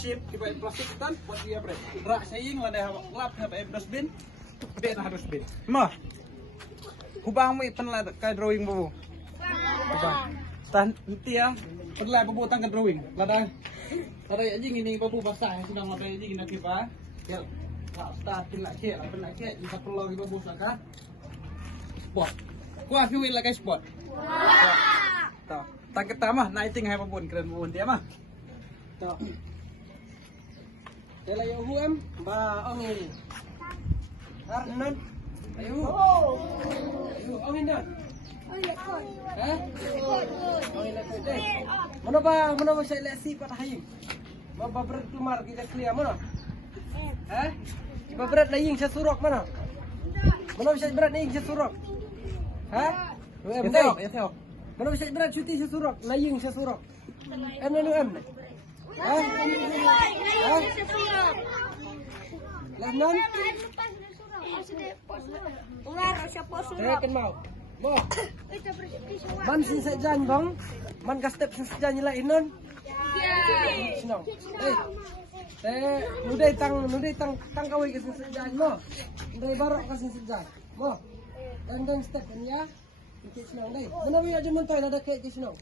chip iba plastik tan buat dia bre. Rak saying la dah lap have dustbin. Be na dustbin. Mah. Hubang mi penla kai drawing babu. Hubang. Tan tia penla babu tang drawing. Lada anjing ini babu basah sedang lada anjing nak kipa. Ya. Start penla ke kita perlu babu saka. Spot. Kuah fuel lah guys spot. Tuh, tak ketama naiting hai babun keren babun dia mah. Tuh. Dia lah yang huam ba ong ini. Har non. Ayo. Ayo ong ini. Eh? Ong ini deh. Mana ba saya lesi pat haying. Ba berat keluar kita clear mana? Eh? Ba berat laying saya surok mana? Mana bisa berat laying saya surok? Hah? Ya tengok. Mana bisa berat cuti saya surok, laying saya surok. Em. Hah? Lah non? Kan mau. Bo. Man sin sajan bang. Man ka step sin sajan nila inon. Sino? Nudai tang kawai ka sin sajan mo. Nudai barok ka sin sajan. Mo. Dan step kan ya. Kisno dai. Mana wi aja mentoy ada kayak kisno.